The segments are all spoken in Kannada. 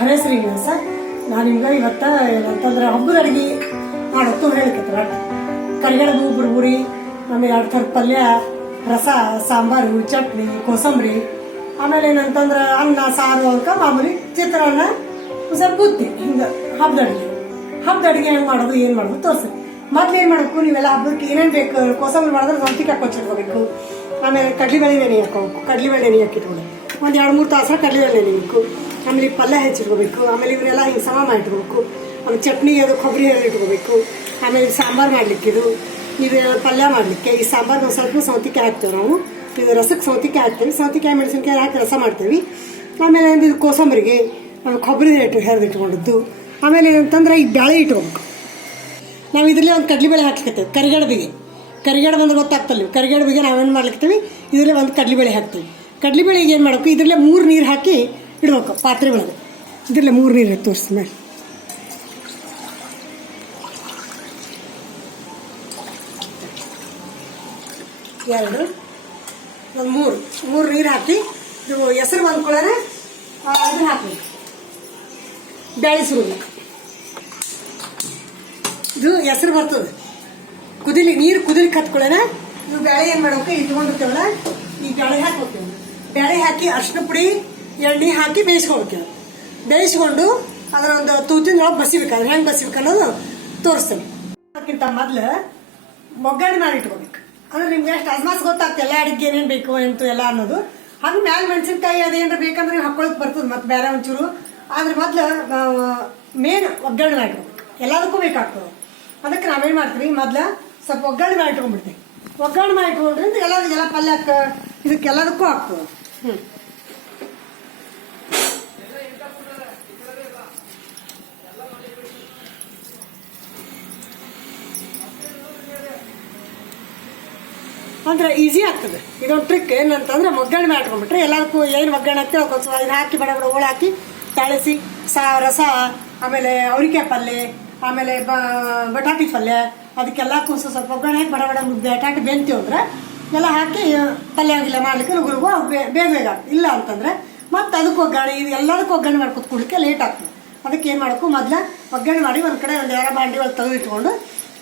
ಹಳೆ ಶ್ರೀನಿವಾಸ. ನಾನು ನಿಮ್ಗೆ ಇವತ್ತು ಏನಂತಂದ್ರೆ ಹಬ್ಬದ ಅಡುಗೆ ಮಾಡೋದು ಹೇಳಿಕತ್ರ ಕರಿಗಡಬು ಬುರ್ಬುರಿ, ಆಮೇಲೆ 2 ಥರದ ಪಲ್ಯ, ರಸ, ಸಾಂಬಾರು, ಚಟ್ನಿ, ಕೋಸಂಬರಿ, ಆಮೇಲೆ ಏನಂತಂದ್ರೆ ಅನ್ನ ಸಾರು ಅಂಕ ಮಾಮೂಲಿ ಚಿತ್ರಾನ್ನ ಸ್ವಲ್ಪ ಬುತ್ತಿ. ಹಿಂಗೆ ಹಬ್ಬದ ಅಡುಗೆ ಹೆಂಗೆ ಮಾಡೋದು ಏನು ಮಾಡೋದು ತೋರಿಸಿ. ಮೊದ್ಲು ಏನು ಮಾಡಬೇಕು, ನೀವೆಲ್ಲ ಹಬ್ಬಕ್ಕೆ ಏನೇನು ಬೇಕು, ಕೋಸಂಬರಿ ಮಾಡಿದ್ರೆ ಸೌತಿಗೆ ಹಾಕೊಚ್ಚಿಟ್ಕೋಬೇಕು. ಆಮೇಲೆ ಕಡ್ಲಿಬೇಳೆ ನೆನೆ ಹಾಕೋಬೇಕು. ಕಡ್ಲಿಬೇಳೆ ನೆನೆ ಹಾಕಿಟ್ಕೊಂಡು ಒಂದು 2-3 ತಾಸು ಕಡ್ಲಿಬೇಳೆ ನೆನೆಬೇಕು. ಆಮೇಲೆ ಪಲ್ಯ ಹೆಚ್ಚಿಟ್ಕೋಬೇಕು. ಆಮೇಲೆ ಇವನ್ನೆಲ್ಲ ಹಿಂಗೆ ಸಮ ಮಾಡಿಟ್ಕೋಬೇಕು. ಆಮೇಲೆ ಚಟ್ನಿಗೆ ಅದು ಕೊಬ್ಬರಿ ಇಟ್ಕೋಬೇಕು. ಆಮೇಲೆ ಸಾಂಬಾರು ಮಾಡಲಿಕ್ಕೆ ಇದು ಪಲ್ಯ ಮಾಡಲಿಕ್ಕೆ ಈ ಸಾಂಬಾರು ಸ್ವಲ್ಪ ಸೌತಿಕಾಯಿ ಹಾಕ್ತೇವೆ ನಾವು. ಇದು ರಸಕ್ಕೆ ಸೌತಿಕಾಯಿ ಹಾಕ್ತೇವೆ. ಸೌತಿಕಾಯಿ ಮೆಣಸಿನ್ಕಾಯಿ ಹಾಕಿ ರಸ ಮಾಡ್ತೇವೆ. ಆಮೇಲೆ ಇದು ಕೋಸಂಬರಿಗೆ ಕೊಬ್ಬರಿ ಹೆರಿದಿಟ್ಕೊಂಡಿದ್ದು. ಆಮೇಲೆ ಏನಂತಂದ್ರೆ ಈ ಬೇಳೆ ಇಟ್ಕೋಬೇಕು. ನಾವು ಇದರಲ್ಲಿ ಒಂದು ಕಡ್ಲಿಬೇಳೆ ಹಾಕ್ಲಿಕ್ಕತ್ತೇವೆ. ಕರಿಗಡಬು ಅಂದ್ರೆ ಗೊತ್ತಾಗ್ತಲ್ಲ. ಕರಿಗಡಬಿಗೆ ನಾವೇನು ಮಾಡ್ಲಿಕ್ತೀವಿ, ಇದರಲ್ಲಿ ಒಂದು ಕಡ್ಲಿಬೇಳೆ ಹಾಕ್ತೀವಿ. ಕಡ್ಲಿಬೇಳೆಗೆ ಏನು ಮಾಡಬೇಕು, ಇದರಲ್ಲೇ 3 ನೀರು ಹಾಕಿ ಇಡ್ಬೇಕು ಪಾತ್ರೆ ಒಳಗೆ. ಇದರಲ್ಲೇ 3 ನೀರು ತೋರಿಸಿ ಮೇಲೆ 2 ಒಂದು 3 ನೀರು ಹಾಕಿ ಇದು ಹೆಸರು ಬಂದ್ಕೊಳ್ಳೋಣ ಇದನ್ನ ಹಾಕಬೇಕು. ಬೇಳೆ ಸುರಿಬೇಕು. ಇದು ಹೆಸರು ಬರ್ತದೆ ನೀರು ಕುದಿಲಿ ಕತ್ಕೊಳ್ಳೋಣ. ಇದು ಬೇಳೆ ಏನು ಮಾಡಬೇಕು, ಇಟ್ಕೊಂಡಿರ್ತೇವಲ್ಲ ಈ ಬೇಳೆ ಹಾಕ್ಬೇಕು. ಬೇಳೆ ಹಾಕಿ ಅರಿಶಿನ ಪುಡಿ ಎಣ್ಣೆ ಹಾಕಿ ಬೇಯಿಸ್ಕೊಳ್ಬೇಕು. ಬೇಯಿಸ್ಕೊಂಡು ಅದನ್ನೊಂದು ತೂತಿನ ಬಸಿಬೇಕು. ಅದ್ರ ಹೆಂಗೆ ಬಸಿಬೇಕು ಅನ್ನೋದು ತೋರಿಸ್ತೇನೆ. ಅದಕ್ಕಿಂತ ಮೊದಲು ಒಗ್ಗರಣೆ ಮಾಡಿ ಇಟ್ಕೋಬೇಕು. ಅಂದ್ರೆ ನಿಮ್ಗೆ ಎಷ್ಟು ಅಜ್ಮಾಸ್ ಗೊತ್ತಾಗ್ತದೆ ಎಲ್ಲ ಅಡಿಗೆ ಏನೇನು ಬೇಕು ಎಂತು ಎಲ್ಲ ಅನ್ನೋದು. ಹಂಗೆ ಮ್ಯಾಲ ಮೆಣಸಿನ್ಕಾಯಿ ಅದೇನಾರ ಬೇಕಂದ್ರೆ ನೀವು ಹಾಕೊಳಕ್ ಬರ್ತದೆ. ಮತ್ತೆ ಬೇರೆ ಒಂಚೂರು ಆದ್ರೆ ಮೊದ್ಲು ಮೇನ್ ಒಗ್ಗರಣೆ ಮಾಡಿಟ್ಕೋಬೇಕು. ಎಲ್ಲದಕ್ಕೂ ಬೇಕಾಗ್ತದೆ. ಅದಕ್ಕೆ ನಾವೇನು ಮಾಡ್ತೀವಿ, ಮೊದ್ಲು ಸ್ವಲ್ಪ ಒಗ್ಗರಣೆ ಮಾಡಿ ಇಟ್ಕೊಂಡ್ಬಿಡ್ತೀವಿ. ಒಗ್ಗರಣೆ ಮಾಡಿ ಇಟ್ಕೊಂಡ್ರಿಂದ ಎಲ್ಲ ಪಲ್ಯಕ್ಕೆ ಇದಕ್ಕೆಲ್ಲದಕ್ಕೂ ಆಗ್ತದೆ. ಅಂದ್ರೆ ಈಸಿ ಆಗ್ತದೆ. ಇದೊಂದು ಟ್ರಿಕ್ ಏನಂತಂದ್ರೆ ಒಗ್ಗರಣೆ ಮಾಡ್ಕೊಂಡ್ಬಿಟ್ರೆ ಎಲ್ಲದಕ್ಕೂ ಏನು ಒಗ್ಗರಣೆ ಹಾಕ್ತೀವಿ ಅದನ್ನ ಹಾಕಿ ಬಡ ಹೋಳು ಹಾಕಿ ತಾಳಿಸಿ ರಸ, ಆಮೇಲೆ ಅವರಿಕಾಯಿ ಪಲ್ಯ, ಆಮೇಲೆ ಬಟಾಟಿ ಪಲ್ಯ, ಅದಕ್ಕೆಲ್ಲಕ್ಕೂ ಸ್ವಲ್ಪ ಒಗ್ಗರಣೆ ಹಾಕಿ ಬಡ ಬಟಾಟಿ ಬೆಂತೀವಿ ಅಂದ್ರೆ ಎಲ್ಲ ಹಾಕಿ ಪಲ್ಯ ಆಗಿಲ್ಲ ಮಾಡ್ಲಿಕ್ಕೆ ನುಗ್ಗುರುಗು ಬೇಗ ಆಗ್ತದೆ. ಇಲ್ಲ ಅಂತಂದ್ರೆ ಮತ್ತೆ ಅದಕ್ಕೆ ಒಗ್ಗರಣೆ ಇದು ಎಲ್ಲದಕ್ಕೂ ಒಗ್ಗರಣೆ ಮಾಡ್ಕೊತ ಕೂಡ್ಲಿಕ್ಕೆ ಲೇಟ್ ಆಗ್ತದೆ. ಅದಕ್ಕೆ ಏನು ಮಾಡಬೇಕು, ಮೊದಲು ಒಗ್ಗರಣೆ ಮಾಡಿ ಒಂದು ಕಡೆ ಒಂದು 2 ಬಾಂಡಿ ಒಳಗೆ ತೆಗೆದಿಟ್ಕೊಂಡು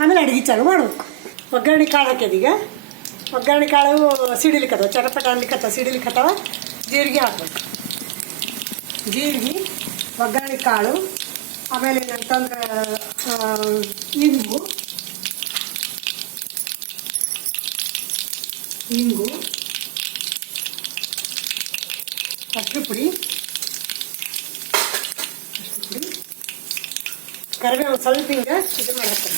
ಆಮೇಲೆ ಅಡುಗೆ ಚಾಲು ಮಾಡಬೇಕು. ಒಗ್ಗರಣೆ ಕಾಳು ಹಾಕಿದೀಗ ಒಗ್ಗರಣೆ ಕಾಳು ಸಿಡಿಲಿಕ್ಕತ್ತವ, ಚಟಪಟ ಅನ್ಲಿಕ್ಕತ್ತವ, ಸಿಡಿಲಿಕ್ಕತ್ತವ. ಜೀರಿಗೆ ಹಾಕ್ಬೇಕು. ಜೀರಿಗೆ, ಒಗ್ಗರಣೆ ಕಾಳು, ಆಮೇಲೆ ಏನಂತಂದ್ರೆ ಇಂಗು, ಅಕ್ಕಿ ಪುಡಿ, ಕರಿಬೇವು ಸ್ವಲ್ಪ ಹಿಂಗೆ ಇದು ಮಾಡಕ್ಕೆ.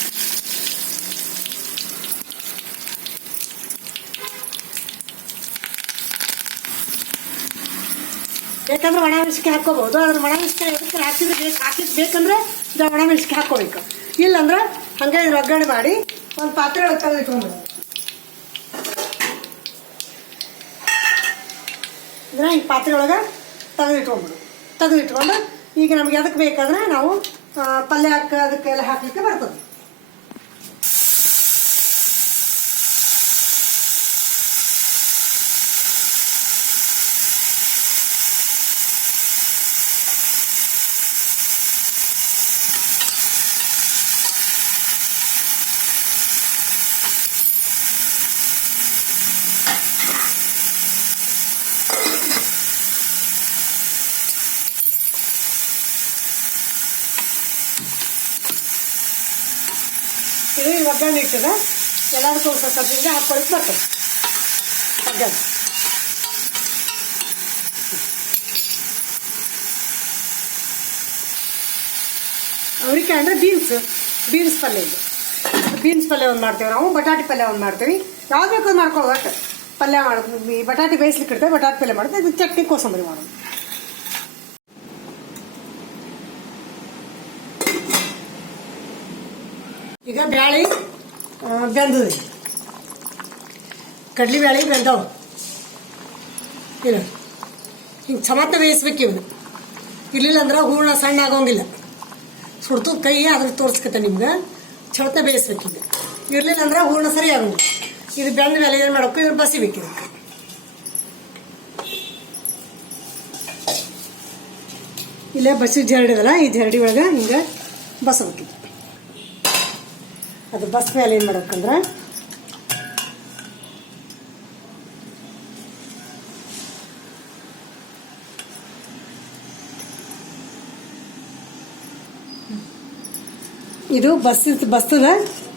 ಬೇಕಂದ್ರೆ ಒಣ ಮೆಣಸಿನ್ಕಾಯಿ ಹಾಕೋಬಹುದು. ಅದ್ರ ಒಣ ಮೆಣಸಿನ್ಕಾಯಿ ಎದಕ್ಕೆ ಹಾಕಿದ್ರೆ ಬೇಕಂದ್ರೆ ಒಣ ಮೆಣಸಿನ್ಕಾಯಿ ಹಾಕೋಬೇಕು. ಇಲ್ಲಂದ್ರೆ ಹಂಗೆ ಒಗ್ಗರಣೆ ಮಾಡಿ ಒಂದು ಪಾತ್ರೆ ಒಳಗೆ ತೆಗೆದಿಟ್ಕೊಂಡ್ಬಿಡು. ಇದನ್ನ ಈ ಪಾತ್ರೆ ಒಳಗೆ ತೆಗೆದಿಟ್ಕೊಂಡು ಈಗ ನಮ್ಗೆ ಅದಕ್ಕೆ ಬೇಕಾದ್ರೆ ನಾವು ಪಲ್ಯ ಅದಕ್ಕೆಲ್ಲ ಹಾಕ್ಲಿಕ್ಕೆ ಬರ್ತದೆ. ಇದು ಒಗ್ಗರಣೆ ಇಟ್ಟದ ಎಲ್ಲದಕ್ಕೂ ಸ್ವಲ್ಪ ಹಿಂಗೆ ಹಾಕ್ಕೊಳಕ್ಕೆ ಬರ್ತದೆ ಒಗ್ಗರಣೆ. ಅವರಿಕಾಯಿ ಅಂದರೆ ಬೀನ್ಸ್ ಪಲ್ಯ. ಇದು ಬೀನ್ಸ್ ಪಲ್ಯ ಒಂದು ಮಾಡ್ತೇವೆ ನಾವು. ಬಟಾಟಿ ಪಲ್ಯ ಒಂದು ಮಾಡ್ತೀವಿ. ಯಾವ್ದು ಬೇಕು ಮಾಡ್ಕೊಳ್ಳೋ ಒಟ್ಟು ಪಲ್ಯ ಮಾಡೋದು. ಈ ಬಟಾಟಿ ಬೇಯಿಸ್ಲಿಕ್ಕೆ ಇಡ್ತೇವೆ, ಬಟಾಟಿ ಪಲ್ಯ ಮಾಡೋದು. ಇದು ಚಟ್ನಿ ಕೋಸಂಬರಿ ಮಾಡೋದು. ಈಗ ಬ್ಯಾಳಿ ಬೆಂದದ, ಕಡ್ಲಿ ಬ್ಯಾಳಿ ಬೆಂದವು. ಇಲ್ಲ ಹಿಂಗೆ ಚಮತ್ತ ಬೇಯಿಸ್ಬೇಕು. ಇವನು ಇರ್ಲಿಲ್ಲ ಅಂದ್ರೆ ಹೂರ್ಣ ಸಣ್ಣ ಆಗೋಂಗಿಲ್ಲ. ಸುಡ್ತು ಕೈ ಅದ್ರ ತೋರಿಸ್ಕತ್ತೆ ನಿಮ್ಗೆ. ಚಮತ್ತ ಬೇಯಿಸ್ಬೇಕು. ಈಗ ಇರ್ಲಿಲ್ಲ ಅಂದ್ರೆ ಹೂರ್ಣ ಸರಿ ಆಗೋಂಗಿಲ್ಲ. ಇದು ಬೆಂದ ಮೇಲೆ ಏನು ಮಾಡಬೇಕು, ಇದ್ರ ಬಸಿಬೇಕು. ಇಲ್ಲೇ ಬಸಿ ಜರಡಿ ಅದಲ್ಲ, ಈ ಜರಡಿ ಒಳಗೆ ಹಿಂಗೆ ಬಸ್ಬೇಕು. ಅದು ಬಸ್ ಮೇಲೆ ಏನು ಮಾಡ್ಬೇಕಂದ್ರೆ ಇದು ಬಸ್ತದ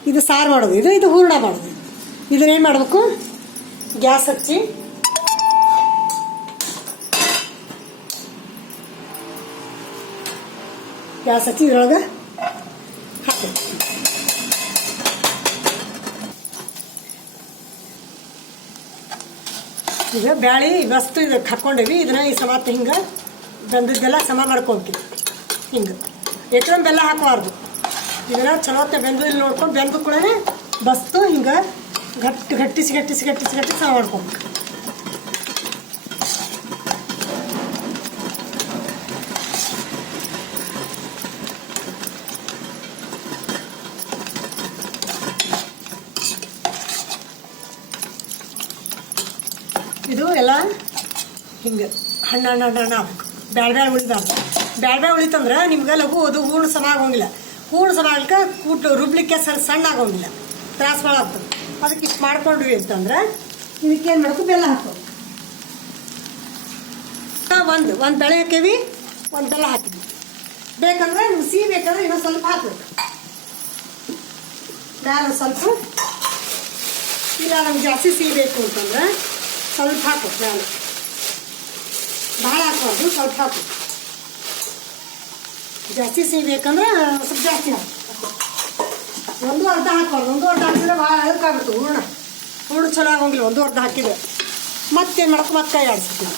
ಇದು ಸಾರು ಮಾಡೋದು, ಇದು ಹೂರಣ ಮಾಡೋದು. ಇದನ್ನೇನು ಮಾಡಬೇಕು, ಗ್ಯಾಸ್ ಹಚ್ಚಿ ಇದ್ರೊಳಗೆ ಹಾಕಬೇಕು. ಈಗ ಬ್ಯಾಳಿ ಬಸ್ತು ಇದಕ್ಕೆ ಹಾಕ್ಕೊಂಡೇವಿ. ಇದನ್ನ ಈ ಸಮ ಹಿಂಗೆ ಬೆಂದದ್ದೆಲ್ಲ ಸಮ ಮಾಡ್ಕೊತೀವಿ. ಹಿಂಗೆ ಏಕದಮ್ ಬೆಲ್ಲ ಹಾಕಬಾರ್ದು. ಇದನ್ನ ಚಲೋತ್ತೆ ಬೆಂದಿಲ್ಲಿ ನೋಡ್ಕೊಂಡು ಬೆಂದ ಕೂಡ ಬಸ್ತು ಹಿಂಗೆ ಗಟ್ಟಿಸಿ ಸಮ ಮಾಡ್ಕೊಬೇಕು. ಇದು ಎಲ್ಲ ಹಿಂಗೆ ಹಣ್ಣು ಆಗ್ಬೇಕು. ಬ್ಯಾಳೆ ಉಳಿಬಾರ್ದು. ಬ್ಯಾಳೆ ಉಳಿತಂದ್ರೆ ನಿಮ್ಗೆ ಲಘು ಅದು ಹೂರ್ಣ ಸಮ ಆಗೋಂಗಿಲ್ಲ. ಹೂರ್ಣ ಸಮ ಆಗ್ಲಿಕ್ಕೆ ಕೂಟು ರುಬ್ಲಿಕ್ಕೆ ಸಣ್ಣ ಆಗೋಂಗಿಲ್ಲ, ತ್ರಾಸ ಭಾಳ ಆಗ್ತದೆ. ಅದಕ್ಕೆ ಇಷ್ಟು ಮಾಡ್ಕೊಂಡ್ವಿ ಅಂತಂದ್ರೆ ಇದಕ್ಕೇನು ಮಾಡಬೇಕು, ಬೆಲ್ಲ ಹಾಕೋದು. ಒಂದು ಬೆಳೆ ಹಾಕೇವಿ, ಒಂದು ಬೆಲ್ಲ ಹಾಕಿದ್ವಿ. ಬೇಕಂದ್ರೆ ನಿಮ್ಗೆ ಸಿಹಿ ಬೇಕಂದ್ರೆ ಇನ್ನೊಂದು ಸ್ವಲ್ಪ ಹಾಕಬೇಕು. ನಾನು ಸ್ವಲ್ಪ ಇಲ್ಲ, ನಮ್ಗೆ ಜಾಸ್ತಿ ಸಿಹಿ ಬೇಕು ಅಂತಂದ್ರೆ ಸ್ವಲ್ಪ ಹಾಕು. ನಾನು ಭಾಳ ಹಾಕೋದು, ಸ್ವಲ್ಪ ಹಾಕು. ಜಾಸ್ತಿ ಸಿಹಿ ಬೇಕಂದ್ರೆ ಸ್ವಲ್ಪ ಜಾಸ್ತಿ ಹಾಕು. ಒಂದು ಅರ್ಧ ಹಾಕೋದು. ಒಂದು ಅರ್ಧ ಹಾಕಿದ್ರೆ ಭಾಳ ಅಳಕಾಗುತ್ತೆ. ಹೂರ್ಣ ಚಲೋ ಆಗೋಂಗಿಲ್ಲ ಒಂದು ಅರ್ಧ ಹಾಕಿದ್ರೆ. ಮತ್ತೇನು ಮಾಡಕ್ಕೆ ಮತ್ತೆ ಕೈ ಆಡಿಸ್ತೀವಿ.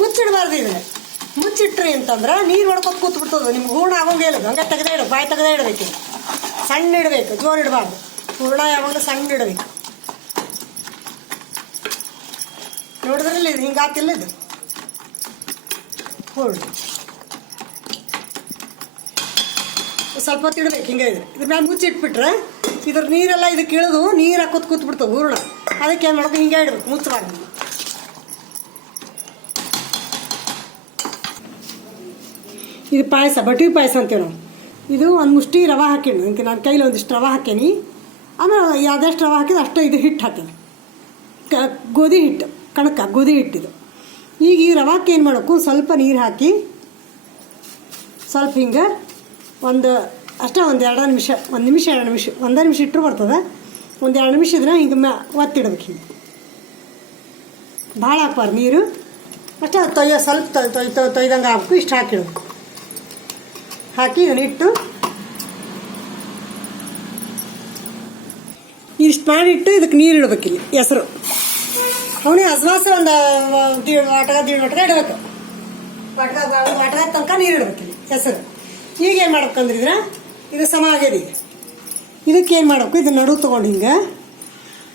ಮುಚ್ಚಿಡಬಾರ್ದು. ಇದ್ರೆ ಮುಚ್ಚಿಟ್ರಿ ಅಂತಂದ್ರೆ ನೀರು ಹೊಡ್ಕೊತ ಕೂತ್ಬಿಡ್ತದೆ. ನಿಮ್ಗೆ ಹೂರ್ಣ ಆಗೋಂಗೇ ಇಲ್ಲ. ಹಂಗೆ ತೆಗೆದೇ ಇಡು, ಬಾಯಿ ತೆಗೆದೇ ಇಡಬೇಕು. ಸಣ್ಣ ಇಡಬೇಕು, ಜೋರು ಇಡಬಾರ್ದು. ಹೂರ್ಣ ಯಾವಾಗ ಸಣ್ಣ ಇಡಬೇಕು. ನೋಡಿದ್ರಲ್ಲಿ ಇದು ಹಿಂಗೆ ಆಗ್ತಿಲ್ಲ. ಇದು ಹೂರ್ಣ ಸ್ವಲ್ಪ ಹೊತ್ತು ಇಡಬೇಕು. ಹಿಂಗೆ ಇದ್ರ ಮೇಲೆ ಮುಚ್ಚಿಟ್ಬಿಟ್ರೆ ಇದ್ರ ನೀರೆಲ್ಲ ಇದಕ್ಕೆ ಇಳಿದು ನೀರು ಹಾಕೋದು ಕೂತ್ಬಿಡ್ತವೆ ಹೂರ್ಣ. ಅದಕ್ಕೆ ಏನು ಮಾಡೋದು, ಹಿಂಗೆ ಇಡಬೇಕು, ಮುಚ್ಚಬಾರ್ದು. ಇದು ಪಾಯಸ, ಬಟ್ಟಿ ಪಾಯಸ ಅಂತೀವಿ ನಾವು. ಇದು ಒಂದು ಮುಷ್ಟಿ ರವೆ ಹಾಕೀನಿ. ಅದಕ್ಕೆ ನಾನು ಕೈಲಿ ಒಂದಿಷ್ಟು ರವೆ ಹಾಕೀನಿ. ಆಮೇಲೆ ಯಾವ್ದಷ್ಟು ರವೆ ಹಾಕಿದ್ರೆ ಅಷ್ಟು ಇದು ಹಿಟ್ಟು ಹಾಕೀನಿ. ಗೋಧಿ ಹಿಟ್ಟು, ಕಣಕ ಗೋಧಿ ಹಿಟ್ಟಿದು. ಈಗ ಈ ರವಾಕ್ಕೆ ಏನು ಮಾಡಬೇಕು, ಸ್ವಲ್ಪ ನೀರು ಹಾಕಿ ಸ್ವಲ್ಪ ಹಿಂಗೆ ಒಂದು ಎರಡು ನಿಮಿಷ, ಒಂದು ನಿಮಿಷ ಒಂದೇ ನಿಮಿಷ ಇಟ್ಟರು ಬರ್ತದೆ. ಒಂದು 2 ನಿಮಿಷ ಇದ್ರೆ ಹಿಂಗೆ ಒತ್ತಿಡ್ಬೇಕು. ಹಿಂಗೆ ಭಾಳ ಹಾಕ್ಬಾರ್ದು ನೀರು, ಅಷ್ಟೇ ಸ್ವಲ್ಪ ತೊಯ್ದಂಗೆ ಹಾಕ್ಬೇಕು. ಇಷ್ಟು ಹಾಕಿಡ್ಬೇಕು. ಹಾಕಿ ಇದನ್ನಿಟ್ಟು ಇಷ್ಟು ಮಾಡಿಟ್ಟು ಇದಕ್ಕೆ ನೀರು ಇಡ್ಬೇಕಿಲ್ಲಿ. ಹೆಸರು ಅವನೇ ಹಸ್ವಾಸ ಒಂದು ವಾಟಗ ಇಡಬೇಕು. ವಾಟಗ ತನಕ ನೀರು ಇಡ್ಬೇಕಿಲ್ಲಿ ಹೆಸರು. ಈಗ ಏನು ಮಾಡ್ಬೇಕಂದ್ರಿದ್ರೆ ಇದು ಸಮ ಆಗ್ಯದ. ಈಗ ಇದಕ್ಕೇನು ಮಾಡ್ಬೇಕು, ಇದು ನಡು ತೊಗೊಂಡು ಹಿಂಗೆ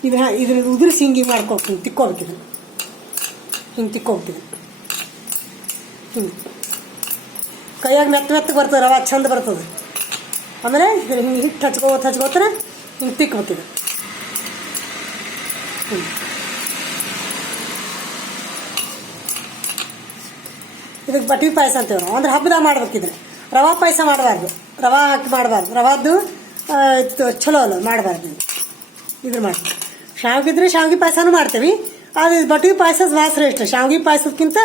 ಇದ್ರ ಉದುರಿಸಿ ಹಿಂಗೆ ಮಾಡ್ಕೊಬೇಕು. ತಿಕ್ಕೋಬೇಕಿದು, ಹಿಂಗೆ ತಿಕ್ಕೋಬೇಕಿದು. ಹಿಂಗೆ ಕೈಯಾಗ ಮೆತ್ತಗೆ ಬರ್ತದೆ, ರವೆ ಚಂದ ಬರ್ತದೆ. ಆಮೇಲೆ ಹಿಂಗೆ ಹಿಟ್ಟು ಹಚ್ಕೋತಾರೆ ಹಿಂಗೆ ತಿಕ್ಬೇಕಿದು. ಇದಕ್ಕೆ ಬಟ್ಟಿ ಪಾಯಸ ಅಂತೀವಿ ನಾವು. ಅಂದ್ರೆ ಹಬ್ಬದಾಗ ಮಾಡ್ಬೇಕಿದ್ರೆ ರವಾ ಪಾಯಸ ಮಾಡಬಾರ್ದು, ರವಾ ಹಾಕಿ ಮಾಡಬಾರ್ದು. ರವಾದ್ದು ಚಲೋ ಅಲ್ಲ, ಮಾಡಬಾರ್ದು. ಇದ್ರ ಮಾಡಿ ಶಾವಿಗೆ ಶಾವಿಗೆ ಪಾಯಸನೂ ಮಾಡ್ತೀವಿ. ಆದರೆ ಬಟ್ಟಿ ಪಾಯಸದ ಬಾಸ್ರ ಇಷ್ಟ. ಶಾವಿಗೆ ಪಾಯಸಕ್ಕಿಂತ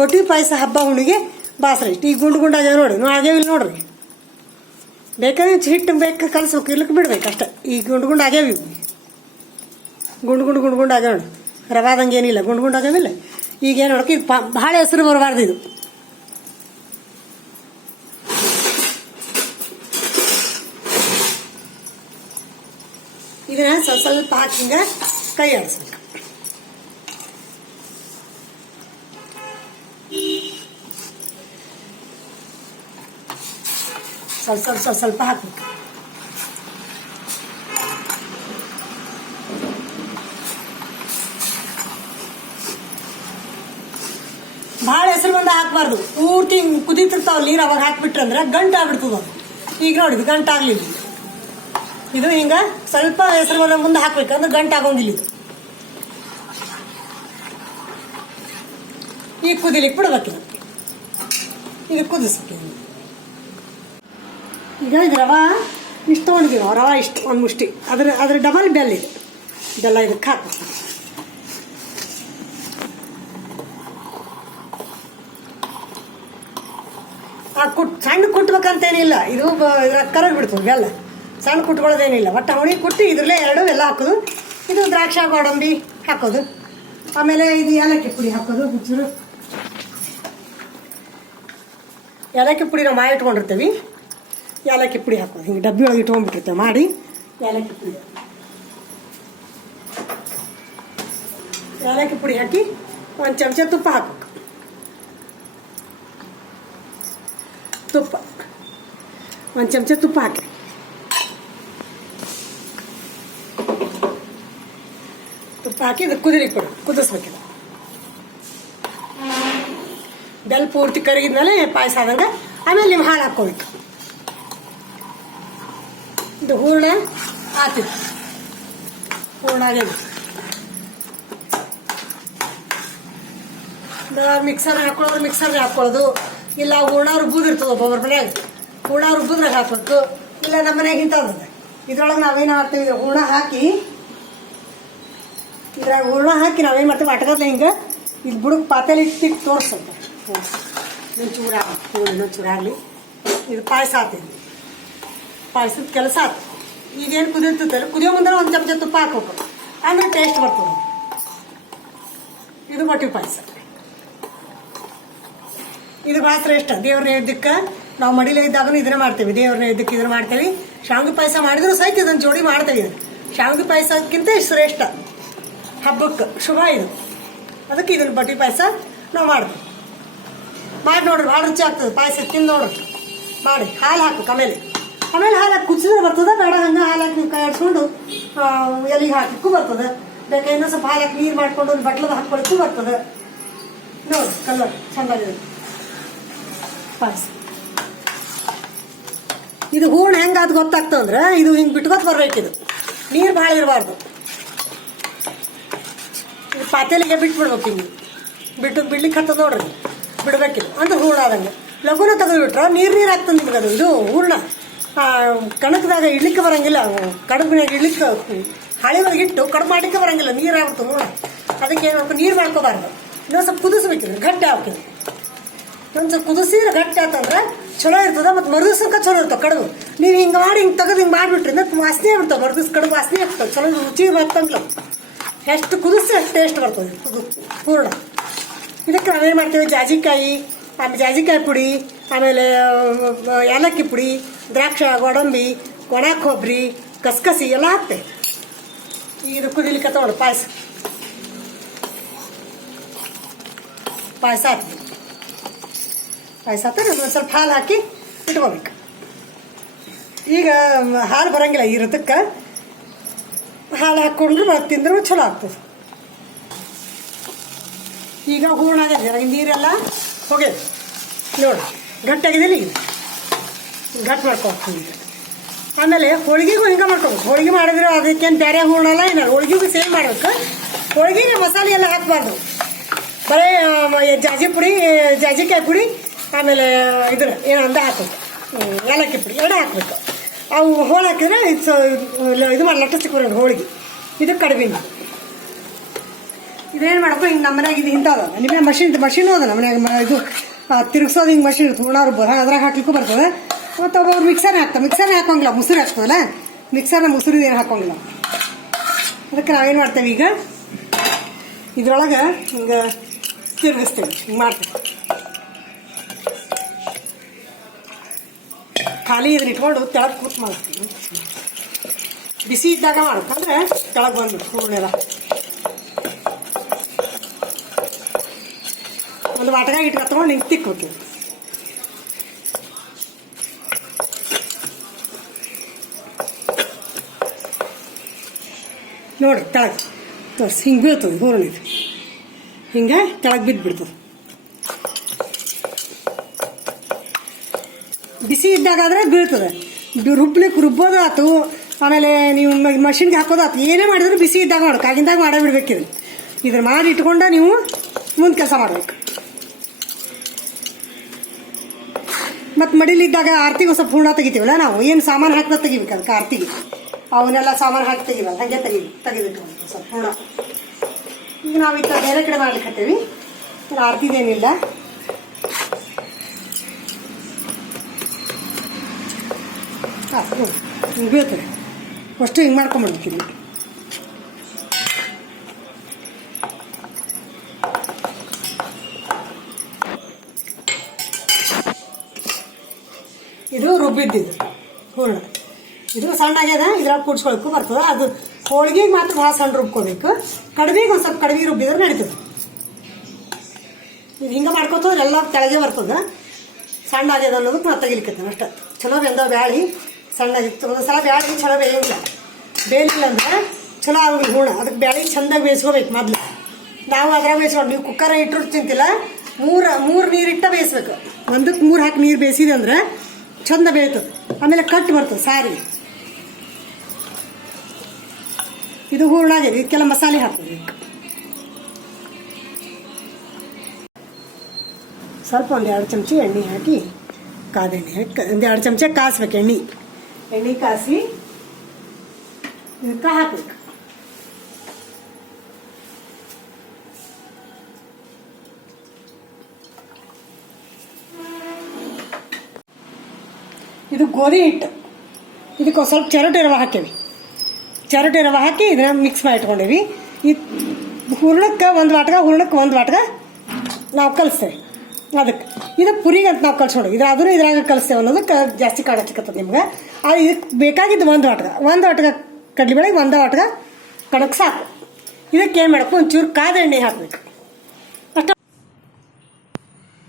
ಬಟ್ಟಿ ಪಾಯಸ ಹಬ್ಬ ಹುಣ್ಣಿಗೆ ಬಾಸ್ರ ಇಷ್ಟ. ಈಗ ಗುಂಡಾಗ್ಯಾವ ನೋಡಿ, ಆಗ್ಯಾವಿಲ್ಲ ನೋಡ್ರಿ. ಬೇಕಾದ್ರೆ ಹಿಟ್ಟು ಬೇಕು ಕಲಿಸ್ಬೇಕು, ಇರ್ಲಿಕ್ಕೆ ಬಿಡ್ಬೇಕು ಅಷ್ಟೇ. ಈಗ ಗುಂಡು ಆಗ್ಯಾವ. ಇವು ಗುಂಡು ಆಗ್ಯಾವ ನೋಡಿ. ರವಾದಂಗೆ ಏನಿಲ್ಲ, ಗುಂಡು ಆಗ್ಯಾವಿಲ್ಲ. ಈಗ ಏನು ನೋಡಕ್ಕೆ ಇದು ಭಾಳ ಹೆಸರು ಬರಬಾರ್ದು. ಇದು ಇದನ್ನ ಸ್ವಲ್ಪ ಹಾಕಿ ಹಿಂಗೆ ಕೈ ಆಡಿಸ್ಬೇಕು. ಸ್ವಲ್ಪ ಹಾಕ್ಬೇಕು. ಭಾಳ ಹೆಸರು ಬಂದ ಹಾಕ್ಬಾರ್ದು. ಪೂರ್ತಿ ಕುದೀತಿರ್ತಾವಲ್ಲ ನೀರು, ಅವಾಗ ಹಾಕ್ಬಿಟ್ರಂದ್ರೆ ಗಂಟು ಆಗ್ಬಿಡ್ತದ. ಅದು ಈಗ ನೋಡಿದ್ದು ಗಂಟು ಆಗ್ಲಿಲ್ಲ. ಇದು ಹಿಂಗೆ ಸ್ವಲ್ಪ ಹೆಸರು ಬರೋ ಮುಂದೆ ಹಾಕ್ಬೇಕು, ಅಂದ್ರೆ ಗಂಟು ಆಗೋಂಗಿಲ್ಲ ಇದು. ಈಗ ಕುದಿಲಿಕ್ಕೆ ಬಿಡ್ಬೇಕಿಲ್ಲ, ಈಗ ಕುದಿಸ್ಬೇಕು. ಈಗ ಇದು ರವೆ ಇಷ್ಟು ತೊಗೊಂಡಿದ್ದೀವಿ, ರವೆ ಇಷ್ಟು ಒಂದು ಮುಷ್ಟಿ, ಅದ್ರ ಡಬಲ್ ಬೆಲ್ಲ ಇದೆ, ಬೆಲ್ಲ ಇದಕ್ಕೆ ಹಾಕ್ಬೇಕು. ಸಣ್ಣ ಕುಟ್ಬೇಕಂತೇನಿಲ್ಲ, ಇದು ಕರಗಿ ಬಿಡ್ತದೆ ಬೆಲ್ಲ, ಸಣ್ಣ ಕುಟ್ಕೊಳ್ಳೋದೇನಿಲ್ಲ. ಒಟ್ಟು ಹುಳಿ ಕುಟ್ಟಿ ಇದ್ರಲ್ಲೇ ಎರಡು ಎಲ್ಲ ಹಾಕೋದು. ಇದು ದ್ರಾಕ್ಷಿ ಗೋಡಂಬಿ ಹಾಕೋದು, ಆಮೇಲೆ ಇದು ಏಲಕ್ಕಿ ಪುಡಿ ಹಾಕೋದು. ಹುಚ್ಚರು ಏಲಕ್ಕಿ ಪುಡಿ ನಾವು ಮಾಡಿ ಇಟ್ಕೊಂಡಿರ್ತೀವಿ, ಏಲಕ್ಕಿ ಪುಡಿ ಹಾಕೋದು. ಹಿಂಗೆ ಡಬ್ಬಿ ಒಳಗೆ ಇಟ್ಕೊಂಡ್ಬಿಟ್ಟಿರ್ತೇವೆ ಮಾಡಿ ಏಲಕ್ಕಿ ಪುಡಿ. ಏಲಕ್ಕಿ ಪುಡಿ ಹಾಕಿ ಒಂದು ಚಮಚ ತುಪ್ಪ ಹಾಕಬೇಕು. ತುಪ್ಪ ಒಂದು ಚಮಚ ತುಪ್ಪ ಹಾಕಿ ಇದು ಕುದಿಲಿಕ್ಕೆ ಕೊಡು, ಕುದಿಸ್ಬೇಕಿಲ್ಲ. ಬೆಲ್ಲ ಪೂರ್ತಿ ಕರಗಿದ್ಮೇಲೆ ಪಾಯಸ ಆದಂಗೆ ಆಮೇಲೆ ನೀವು ಹಾಲು ಹಾಕ್ಕೋಬೇಕು. ಇದು ಹೂರ್ಣ ಆತಿತ್ತು, ಹೂರ್ಣ ಆಗ್ಯದ. ಮಿಕ್ಸರ್ ಹಾಕೊಳ್ಳೋರು ಮಿಕ್ಸರ್ಗೆ ಹಾಕೊಳ್ಳೋದು, ಇಲ್ಲ ಹೂರ್ಣ ರುಬ್ಬೋದಿರ್ತದೆ ಒಬ್ಬೊಬ್ಬರ ಮನ್ಯಾಗ, ಹೂರ್ಣ ರುಬ್ಬೋದ್ರಾಗ ಹಾಕ್ಬೇಕು. ಇಲ್ಲ ನಮ್ಮ ಮನ್ಯಾಗ ಇಂಥದ್ದು ಇದ್ರೊಳಗೆ ನಾವೇನು ಮಾಡ್ತೀವಿ, ಹೂರ್ಣ ಹಾಕಿ ಇದ್ರಾಗ ಹೂರ್ಣ ಹಾಕಿ ನಾವೇನು ಮಾಡ್ತೀವಿ, ಅಟ್ಗದ್ಲೆ ಹಿಂಗೆ ಇದು ಬುಡಕ್ಕೆ ಪಾತೇಲಿ ಇಟ್ಟು ತೋರಿಸ್ಬೇಕು. ಇನ್ನೊಂದು ಚೂರಾಗಲಿ. ಇದು ಪಾಯಸ ಆತಿದೆ, ಪಾಯಸದ ಕೆಲಸ ಆಯ್ತು. ಈಗೇನು ಕುದಿರ್ತೈತಲ್ಲ, ಕುದಿಯೋ ಮುಂದೆ ಒಂದು ಚಮಚ ತುಪ್ಪ ಹಾಕ್ಬೇಕು, ಅಂದ್ರೆ ಟೇಸ್ಟ್ ಬರ್ತದೆ. ಇದು ಮೊಟ್ಟೆ ಪಾಯಸ. ಇದು ಭಾಳ ಶ್ರೇಷ್ಠ. ದೇವ್ರ ನೈವೇದ್ಯಕ್ಕೆ ನಾವು ಮಡಿಲೇ ಇದ್ದಾಗೂ ಇದನ್ನ ಮಾಡ್ತೇವೆ, ದೇವ್ರ ನೈವೇದ್ಯಕ್ಕೆ ಇದನ್ನ ಮಾಡ್ತೇವೆ. ಶಾವಿಗೆ ಪಾಯಸ ಮಾಡಿದ್ರು ಸಹಿತ ಇದನ್ನು ಜೋಡಿ ಮಾಡ್ತೇವೆ. ಶಾವಿಗೆ ಪಾಯಸಕ್ಕಿಂತ ಶ್ರೇಷ್ಠ, ಹಬ್ಬಕ್ಕೆ ಶುಭ ಇದು. ಅದಕ್ಕೆ ಇದನ್ನು ಬಟ್ಟಿ ಪಾಯಸ ನಾವು ಮಾಡ್ತೀವಿ. ಮಾಡಿ ನೋಡ್ರಿ, ಭಾಳ ರುಚಿ ಆಗ್ತದೆ ಪಾಯಸ. ತಿಂದು ನೋಡ್ರಿ, ಮಾಡಿ ಹಾಲು ಹಾಕು. ಆಮೇಲೆ ಹಾಲು ಹಾಕಿ ಕುದಿಸಿದ್ರೆ ಬರ್ತದೆ, ಬೇಡ ಹಂಗೆ ಹಾಲು ಹಾಕಿ ಕೈ ಆಡಿಸ್ಕೊಂಡು ಎಲ್ಲಿಗೆ ಹಾಕಲಿಕ್ಕೂ ಬರ್ತದೆ. ಬೇಕಾ ಇನ್ನೊಂದು ಸ್ವಲ್ಪ ಹಾಲು ಹಾಕಿ ನೀರು ಮಾಡ್ಕೊಂಡು ಒಂದು ಬಟ್ಲದ ಹಾಕ್ಕೊಳ್ಳಿಕ್ಕೂ ಬರ್ತದೆ. ನೋಡಿ ಕಲರ್ ಚೆನ್ನಾಗಿದೆ ಪಾಯಸ. ಇದು ಹೂರ್ಣ ಹೆಂಗಾದ್ ಗೊತ್ತಾಗ್ತದಂದ್ರೆ, ಇದು ಹಿಂಗೆ ಬಿಟ್ಕೊತ ಬರ್ಬೇಕಿದು, ನೀರು ಭಾಳ ಇರಬಾರ್ದು. ಪಾತೇಲಿಗೆ ಬಿಟ್ಬಿಡ್ಬೇಕು, ಹಿಂಗೆ ಬಿಡ್ಲಿಕ್ಕೆ ಹತ್ತದ ನೋಡ್ರಿ, ಬಿಡ್ಬೇಕಿಲ್ಲ ಅಂದ್ರೆ ಹೂರ್ಣ ಆದಂಗೆ. ಲಘುನ ತೆಗೆದುಬಿಟ್ರೆ ನೀರು ಆಗ್ತದೆ ನಿಮ್ಗೆ. ಅದು ಇದು ಹೂರ್ಣ ಕಣಕದಾಗ ಇಡ್ಲಿಕ್ಕೆ ಬರಂಗಿಲ್ಲ, ಕಡುಬಿನಾಗ ಇಡ್ಲಿಕ್ಕೆ ಹಾಳಿ ಒಳಗೆ ಇಟ್ಟು ಕಡುಬು ಮಾಡ್ಲಿಕ್ಕೆ ಬರಂಗಿಲ್ಲ, ನೀರು ಆಗ್ಬಿಡ್ತು ಹೂರ್ಣ. ಅದಕ್ಕೆ ಏನು ಮಾಡ್ಬೇಕು, ನೀರು ಮಾಡ್ಕೋಬಾರ್ದು. ಇನ್ನೊಂದು ಸ್ವಲ್ಪ ಕುದಿಸ್ಬೇಕಿಲ್ಲ, ಗಟ್ಟಿ ಆಗ್ತದೆ. ಒಂದು ಸ್ವಲ್ಪ ಕುದಿಸಿದ್ರೆ ಗಟ್ಟಿ ಆತಂದ್ರೆ ಚಲೋ ಇರ್ತದೆ. ಮತ್ತು ಮರುದಿವ್ಸಕ್ಕೆ ಚಲೋ ಇರ್ತವೆ ಕಡುಬು. ನೀವು ಹಿಂಗೆ ಮಾಡಿ ಹಿಂಗೆ ತೆಗೆದು ಹಿಂಗೆ ಮಾಡಿಬಿಟ್ರಿ ಅಂದ್ರೆ ವಾಸನೆ ಆಗ್ಬಿಡ್ತಾವೆ. ಮರುದಿವ್ಸ ಕಡುಬು ವಾಸನೆ ಆಗ್ತವೆ, ಚಲೋ ರುಚಿ ಬರ್ತಂಗಿಲ್ಲ. ಎಷ್ಟು ಕುದಿಸಿ ಅಷ್ಟು ಟೇಸ್ಟ್ ಬರ್ತದೆ ಹೂರ್ಣ. ಇದಕ್ಕೆ ನಾವೇನು ಮಾಡ್ತೇವೆ, ಜಾಜಿಕಾಯಿ, ಆಮೇಲೆ ಜಾಜಿಕಾಯಿ ಪುಡಿ, ಆಮೇಲೆ ಏಲಕ್ಕಿ ಪುಡಿ, ದ್ರಾಕ್ಷಿ ಗೋಡಂಬಿ, ಒಣ ಕೊಬ್ಬರಿ, ಕಸಕಸಿ ಎಲ್ಲ ಹಾಕ್ತೇವೆ. ಇದು ಕುದಿಲಿಕ್ಕೆ ತಗೊಂಡು ಪಾಯಸ ಹಾಕ್ತೀವಿ. ಪಾಯಸ ಹಾಕ್ತಾರೆ ಒಂದು ಸ್ವಲ್ಪ ಹಾಲು ಹಾಕಿ ಇಟ್ಕೋಬೇಕು. ಈಗ ಹಾಲು ಬರೋಂಗಿಲ್ಲ ಈ ರಥಕ್ಕೆ, ಹಾಲು ಹಾಕ್ಕೊಂಡ್ರೆ ಮತ್ತೆ ತಿಂದ್ರೆ ಚಲೋ ಆಗ್ತದೆ. ಈಗ ಹೂರ್ಣ ಆಗಿದೆ, ನೀರೆಲ್ಲ ಹೋಗ್ಯದ ನೋಡಿ, ಗಟ್ಟಿಯಾಗಿದೆಯಲ್ಲ. ಈಗ ಗಟ್ಟಿ ಮಾಡ್ಕೊಳ್ತೀವಿ. ಆಮೇಲೆ ಹೋಳಿಗೆಗೂ ಹಿಂಗೆ ಮಾಡ್ಕೋಬೇಕು. ಹೋಳಿಗೆ ಮಾಡಿದ್ರೆ ಅದಕ್ಕೇನು ಬೇರೆ ಹೂರ್ಣ ಅಲ್ಲ ಏನಾರು, ಹೋಳಿಗೆಗೂ ಸೇಮ್ ಮಾಡ್ಬೇಕು. ಹೋಳಿಗೆಗೆ ಮಸಾಲೆ ಎಲ್ಲ ಹಾಕಬಾರ್ದು, ಬರೀ ಜಾಜಿಕಾಯಿ ಪುಡಿ, ಆಮೇಲೆ ಇದ್ರ ಏನು ಅಂದ ಹಾಕಬೇಕು, ಏಲಕ್ಕಿ ಪುಡಿ ಎರಡೇ ಹಾಕಬೇಕು. ಅವು ಹೋಳು ಹಾಕಿದ್ರೆ ಇದು ಮಾಡಿ ಲಟ್ಟಿಸ್ಲಿಕ್ಕೆ ಬರೋದು ಹೋಳಿಗೆ. ಇದು ಕಡುಬಿನ. ಇದೇನು ಮಾಡಬೇಕು, ಹಿಂಗೆ ನಮ್ಮ ಮನ್ಯಾಗ ಇದು ಇಂಥದ್ದು ನಿಮಗೆ ಮಷಿನ್ ಹೋದ ನಮ್ಮ ಮನ್ಯಾಗ. ಇದು ತಿರುಗಿಸೋದು ಹಿಂಗೆ ಮಷಿನ್ ಇರ್ತದೆ, ಹೂರ್ಣ ರುಬ್ಬೋದು, ಅದ್ರಾಗ ಹಾಕ್ಲಿಕ್ಕೂ ಬರ್ತದೆ. ಮತ್ತು ಒಬ್ಬೊಬ್ರು ಮಿಕ್ಸರ್ನೇ ಹಾಕ್ತಾರೆ, ಮಿಕ್ಸರ್ನೇ ಹಾಕೋಂಗಿಲ್ಲ, ಮುಸುರಿ ಹಾಕ್ತದಲ್ಲ, ಮಿಕ್ಸರ್ನ ಮುಸುರಿ ಏನು ಹಾಕೋಂಗಿಲ್ಲ. ಅದಕ್ಕೆ ನಾವೇನು ಮಾಡ್ತೇವೆ, ಈಗ ಇದ್ರೊಳಗೆ ಹಿಂಗೆ ತಿರುಗಿಸ್ತೇವೆ, ಹಿಂಗೆ ಮಾಡ್ತೇವೆ. ಖಾಲಿ ಇದನ್ನ ಇಟ್ಕೊಂಡು ತೆಳಗೆ ಕೂತ್ ಮಾಡ್ತೀವಿ. ಬಿಸಿ ಇದ್ದಾಗ ಮಾಡ್ಬೇಕಂದ್ರೆ ಕೆಳಗೆ ಬಂದ್ಬಿಟ್ಟು ಹೂರ್ಣೆಲ್ಲ ಒಂದು ವಾಟಗಾಗ ಇಟ್ಕೊಂಡು ಹಿಂಗೆ ತಿಕ್ಬೇಕು. ನೋಡಿರಿ ತೆಳಗೆ ತೋರಿಸಿ ಹಿಂಗೆ ಬೀಳ್ತದೆ ಹೂರ್ಣ. ಇದು ಹಿಂಗೆ ತೆಳಗೆ ಬಿದ್ದು ಬಿಡ್ತದೆ. ಬಿಸಿ ಇದ್ದಾಗಾದ್ರೆ ಬೀಳ್ತದೆ. ರುಬ್ಬೋದು ಆತು, ಆಮೇಲೆ ನೀವು ಮಷಿನ್ಗೆ ಹಾಕೋದಾತು, ಏನೇ ಮಾಡಿದ್ರು ಬಿಸಿ ಇದ್ದಾಗ ಮಾಡ್ಬೇಕು, ಆಗಿಂದಾಗ ಮಾಡೇ ಬಿಡ್ಬೇಕಿದ್ರು. ಇದ್ರ ಮಾಡಿ ಇಟ್ಕೊಂಡು ನೀವು ಮುಂದೆ ಕೆಲಸ ಮಾಡ್ಬೇಕು. ಮತ್ತು ಮಡಿಲಿದ್ದಾಗ ಆರ್ತಿಗೆ ಸ್ವಲ್ಪ ಹೂರ್ಣ ತೆಗಿತೀವಲ್ಲ ನಾವು, ಏನು ಸಾಮಾನು ಹಾಕಿದ ತೆಗಿಬೇಕು ಅದಕ್ಕೆ ಆರ್ತಿಗೆ, ಅವನ್ನೆಲ್ಲ ಸಾಮಾನು ಹಾಕಿ ತೆಗಿವಲ್ಲ, ಹಾಗೆ ತೆಗಿಬೇಕು ಸ್ವಲ್ಪ ಹೂರ್ಣ. ಈಗ ನಾವು ಈ ಥರ ಬೇರೆ ಕಡೆ ಮಾಡ್ಲಿಕ್ಕೆ ಹತ್ತೀವಿ, ಆರ್ತಿದೇನಿಲ್ಲ. ಹಿಂಗೆ ಬೀಳ್ತದೆ ಅಷ್ಟು ಹಿಂಗೆ ಮಾಡ್ಕೊಂಡ್ಬಿಡ್ತೀವಿ. ಇದು ರುಬ್ಬಿದ್ದಿದ್ದು ಹೂರ್ಣ, ಇದು ಸಣ್ಣ ಆಗ್ಯದ, ಇದ್ರಾಗ ಕೂಡ್ಸ್ಕೊಳಕ್ಕೂ ಬರ್ತದೆ. ಅದು ಹೋಳಿಗೆಗೆ ಮಾತ್ರ ಭಾಳ ಸಣ್ಣ ರುಬ್ಕೋಬೇಕು, ಕಡ್ಬಿಗೆ ಒಂದು ಸ್ವಲ್ಪ ಕಡ್ಬಿಗೆ ರುಬ್ಬಿದ್ರೆ ನಡೀತದೆ. ಇದು ಹಿಂಗೆ ಮಾಡ್ಕೊತಂದ್ರೆ ಎಲ್ಲ ಕೆಳಗೆ ಬರ್ತದೆ. ಸಣ್ಣ ಆಗ್ಯದ ಅನ್ನೋದಕ್ಕೆ ನಾವು ತೆಗಿಲಿಕ್ಕತ್ತೇನೆ ಅಷ್ಟೇ. ಚಲೋ ಬೆಂದವ ಬ್ಯಾಳಿ ಸಣ್ಣಗಿತ್ತು, ಒಂದೊಂದ್ಸಲ ಬ್ಯಾಳಿ ಚಲೋ ಬೇಯಿಲ್ಲ, ಬೇಯಿಲ್ಲ ಅಂದ್ರೆ ಚಲೋ ಆಗೋದು ಹೂರ್ಣ. ಅದಕ್ಕೆ ಬ್ಯಾಳಿ ಚೆಂದಾಗಿ ಬೇಯಿಸ್ಕೋಬೇಕು ಮೊದಲು. ನಾವು ಅದ್ರಾಗ ಬೇಯಿಸ್ಕೊಂಡು, ನೀವು ಕುಕ್ಕರ್ ಇಟ್ಟರು ತಿಂತಿಲ್ಲ, ಮೂರು ನೀರಿಟ್ಟ ಬೇಯಿಸ್ಬೇಕು. ಒಂದಕ್ಕೆ 3 ಹಾಕಿ ನೀರು ಬೇಯಿಸಿದೆ ಅಂದ್ರೆ ಚಂದ ಬೇಯ್ತದೆ. ಆಮೇಲೆ ಕಟ್ಟು ಬರ್ತದೆ ಸಾರಿ. ಇದು ಹೂರ್ಣ ಆಗಿದೆ, ಇದಕ್ಕೆಲ್ಲ ಮಸಾಲೆ ಹಾಕೋಬೇಕು. ಸ್ವಲ್ಪ 1-2 ಚಮಚ ಎಣ್ಣೆ ಹಾಕಿ, ಕಾದೆಣ್ಣೆ ಹಾಕಿ 1-2 ಚಮಚ ಕಾಸ್ಬೇಕು. ಎಣ್ಣೆ ಕಾಸಿ ಇದಕ್ಕೆ ಹಾಕ್ಬೇಕು. ಇದು ಗೋಧಿ ಹಿಟ್ಟು, ಇದಕ್ಕೆ ಸ್ವಲ್ಪ ಚರಟೆ ರವೆ ಹಾಕೇವಿ. ಚರಟೆ ರವೆ ಹಾಕಿ ಇದನ್ನ ಮಿಕ್ಸ್ ಮಾಡಿ ಇಟ್ಕೊಂಡೇವಿ. ಈ ಹೂರ್ಣಕ್ಕೆ ಒಂದು ವಾಟ್ಗ ನಾವು ಕಲಿಸ್ತೇವೆ. ಅದಕ್ಕೆ ಇದು ಪುರಿಗೆ ಅಂತ ನಾವು ಕಲ್ಸ್ಕೊಂಡು ಇದ್ರಾಗ ಕಲಿಸ್ತೇವೆ ಅನ್ನೋದಕ್ಕೆ ಜಾಸ್ತಿ ಕಾಣಚಿಕತ್ತದ ನಿಮ್ಗೆ. ಅದು ಇದಕ್ಕೆ ಬೇಕಾಗಿದ್ದು ಒಂದು ವಾಟ್ಗ ಕಡಲೆಬೇಳೆಗೆ 1 ವಾಟ್ಗ ಕಣಕ್ಕೆ ಸಾಕು. ಇದಕ್ಕೆ ಏನು ಮಾಡಬೇಕು, ಒಂಚೂರು ಕಾದ ಎಣ್ಣೆ ಹಾಕಬೇಕು ಅಷ್ಟು.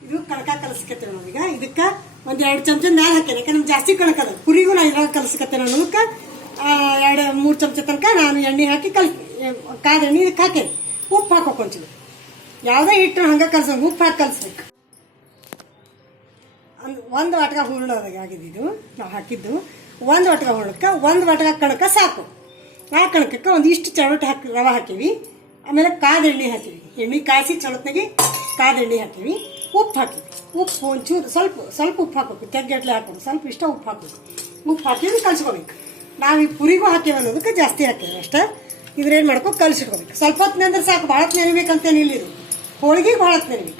ಇದು ಕಣಕ ಕಲಸ್ಕತ್ತೇವೆ ನಾವೀಗ. ಇದಕ್ಕೆ 1-2 ಚಮಚ ಮ್ಯಾಲೆ ಹಾಕೇನೆ, ಯಾಕಂದ್ರೆ ನಮ್ಗೆ ಜಾಸ್ತಿ ಕಣಕದ ಪುರಿಗೂ ನಾನು ಇದ್ರಾಗ ಕಲಸ್ಕತ್ತೇನೆ ಅನ್ನೋದಕ್ಕೆ 2-3 ಚಮಚ ತನಕ ನಾನು ಎಣ್ಣೆ ಹಾಕಿ ಕಾದ ಎಣ್ಣೆ ಇದಕ್ಕೆ ಹಾಕೇನೆ. ಉಪ್ಪು ಹಾಕೋಕೆ ಒಂಚೂರು, ಯಾವುದೇ ಹಿಟ್ಟು ಹಂಗೆ ಕಲ್ಸಂಗೆ ಉಪ್ಪು ಹಾಕಿ ಕಲಿಸ್ಬೇಕು. 1 ವಾಟ್ಗ ಹೂರ್ಣದಾಗ ಆಗಿದ್ದು ನಾವು ಹಾಕಿದ್ದು. 1 ವಾಟ್ಗ ಹೂರ್ಣಕ್ಕೆ 1 ವಾಟ್ಗ ಕಣಕ ಸಾಕು. ಆ ಕಣಕಕ್ಕೆ ಒಂದಿಷ್ಟು ಚರೋಟೆ ರವೆ ಹಾಕೀವಿ. ಆಮೇಲೆ ಕಾದ ಎಣ್ಣೆ ಹಾಕೀವಿ. ಎಣ್ಣೆ ಕಾಯಿಸಿ ಚಲೋತ್ನಾಗೆ ಕಾದ ಎಣ್ಣೆ ಹಾಕೀವಿ. ಉಪ್ಪು ಹಾಕೀವಿ. ಉಪ್ಪು ಒಂಚೂರು ಸ್ವಲ್ಪ ಉಪ್ಪು ಹಾಕೋಬೇಕು, ತೆಗ್ಗಟ್ಲೆ ಹಾಕೋದು, ಸ್ವಲ್ಪ ಇಷ್ಟ ಉಪ್ಪು ಹಾಕೋಬೇಕು. ಉಪ್ಪು ಹಾಕಿದ್ರೆ ಕಲ್ಸ್ಕೋಬೇಕು. ನಾವು ಈ ಪುರಿಗೂ ಹಾಕೇವೆ ಅನ್ನೋದಕ್ಕೆ ಜಾಸ್ತಿ ಹಾಕೇವೆ ಅಷ್ಟೇ. ಇದ್ರೇನು ಮಾಡ್ಕೊ ಕಲ್ಸಿಟ್ಕೋಬೇಕು. ಸ್ವಲ್ಪ ಹೊತ್ತು ಅಂದ್ರೆ ಸಾಕು, ಭಾಳ ಹೊತ್ತು ನೆನಬೇಕಂತೇನಿಲ್ಲ. ಇದು ಹೋಳಿಗೆಗೆ ಭಾಳ ಹೊತ್ತು ನೆನಬೇಕು.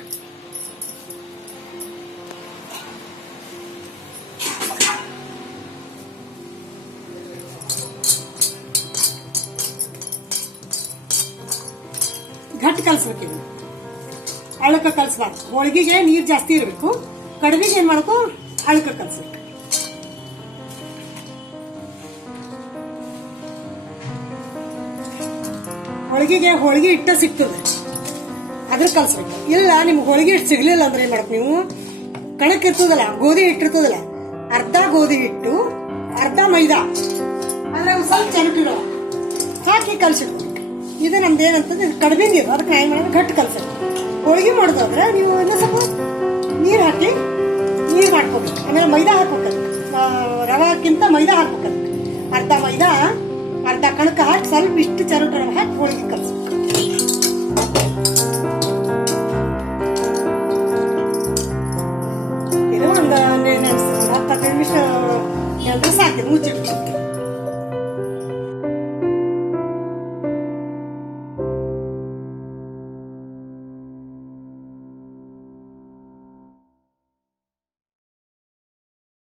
ಗಟ್ಟಿ ಕಲಿಸ್ಬೇಕು, ಇದು ಅಳಕ ಕಲಿಸ್ಬಾರ್ದು. ಹೋಳಿಗೆಗೆ ನೀರು ಜಾಸ್ತಿ ಇರಬೇಕು, ಕಡುಬಿಗೆ ಏನು ಮಾಡಬೇಕು ಅಳಕ ಕಲಿಸ್ಬೇಕು. ಹೋಳಿಗೆ ಹಿಟ್ಟ ಸಿಗ್ತದೆ, ಅದ್ರ ಕಲಿಸ್ಬೇಕು. ಇಲ್ಲ ನಿಮ್ಗೆ ಹೋಳಿಗೆ ಹಿಟ್ಟು ಸಿಗ್ಲಿಲ್ಲ ಅಂದ್ರೆ ಏನು ಮಾಡಬೇಕು, ನೀವು ಕಣಕ್ ಇರ್ತದಲ್ಲ, ಗೋಧಿ ಹಿಟ್ಟು ಇರ್ತದಲ್ಲ, ಅರ್ಧ ಗೋಧಿ ಹಿಟ್ಟು ಅರ್ಧ ಮೈದಾ ಅಂದ್ರೆ ಸ್ವಲ್ಪ ಚರಟಿರೋ ಹಾಕಿ ಕಲ್ಸಿಡ್ಬೇಕು. ಇದು ನಮ್ದು ಏನಂತಂದ್ರೆ ಕಡಿಮೆ ನೀರು, ಅದಕ್ಕೆ ನಾನು ಮಾಡೋದು ಗಟ್ಟಿ ಕಲ್ಸಬೇಕು. ಹೋಳಿಗೆ ಮಾಡೋದಾದ್ರೆ ನೀವು ಇನ್ನೂ ಸ್ವಲ್ಪ ನೀರು ಹಾಕಿ ನೀರು ಮಾಡ್ಕೋಬೇಕು. ಆಮೇಲೆ ಮೈದಾ ಹಾಕ್ಬೇಕು, ರವಾಕ್ಕಿಂತ ಮೈದಾ ಹಾಕ್ಬೇಕು. ಅರ್ಧ ಮೈದಾ ಅರ್ಧ ಕಣಕ ಹಾಕಿ ಸ್ವಲ್ಪ ಇಷ್ಟು ಚರಟ ರವೆ ಹಾಕಿ ಹೋಳಿಗೆ ಕಲಿಸ್ಬೇಕು. ಇದು ಒಂದು 10-15 ನಿಮಿಷ ಸಾಕು ಮುಚ್ಚಿಟ್ಟು.